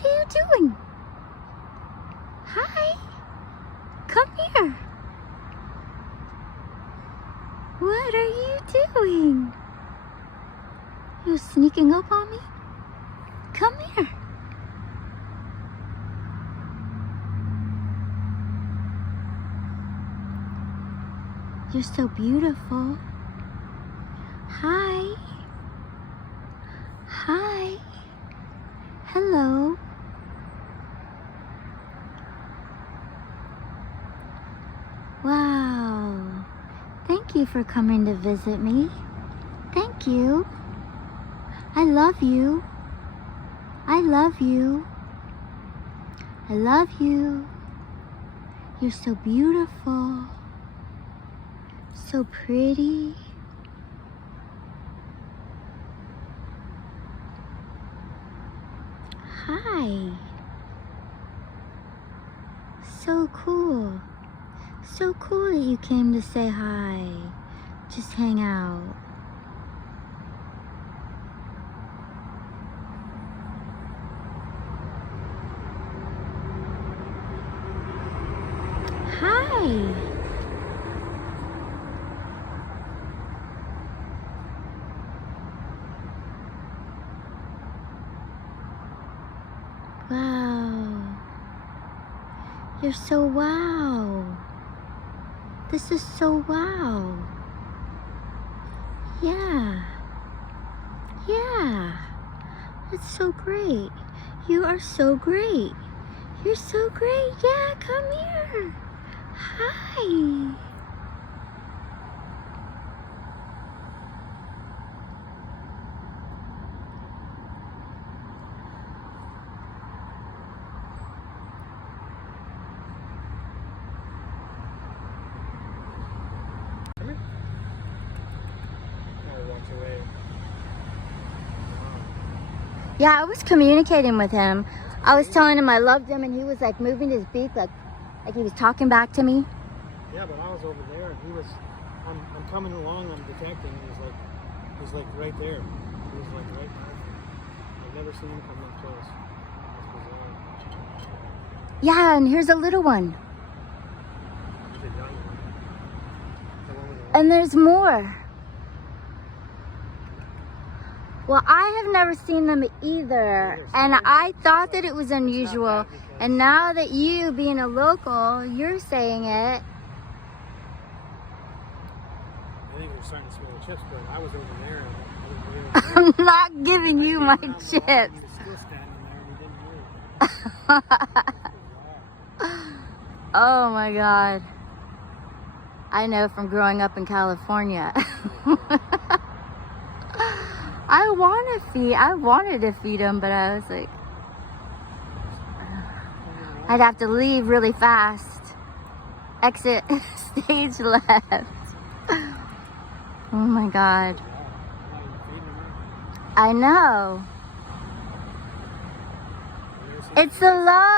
What are you doing? Hi. Come here. What are you doing? You sneaking up on me? Come here. You're so beautiful. Hi. Hi. Hello. Wow. Thank you for coming to visit me. Thank you. I love you. I love you. I love you. You're so beautiful. So pretty. Hi. So cool. So cool that you came to say hi. Just hang out. Hi. Wow. You're so wow. This is so wow. Yeah. Yeah. That's so great. You are so great. You're so great. Yeah, come here. Hi. Yeah, I was communicating with him. I was telling him I loved him, and he was like moving his beak like he was talking back to me. Yeah, but I was over there, and he was. I'm coming along. I'm detecting. He's like right there. He was like right by me. I've never seen him come that close. That's bizarre. Yeah, and here's a little one. He's a young one. The one with the And there's more. Well, I have never seen them either, and I thought that it was unusual. And now that you, being a local, you're saying it. I think we're starting to smell the chips, but I was over there. And I'm not giving you my chips. He was still standing there, and he didn't move. Oh my God. I know from growing up in California. I wanted to feed him, but I was like, I'd have to leave really fast. Exit stage left. Oh my God. I know. It's the love.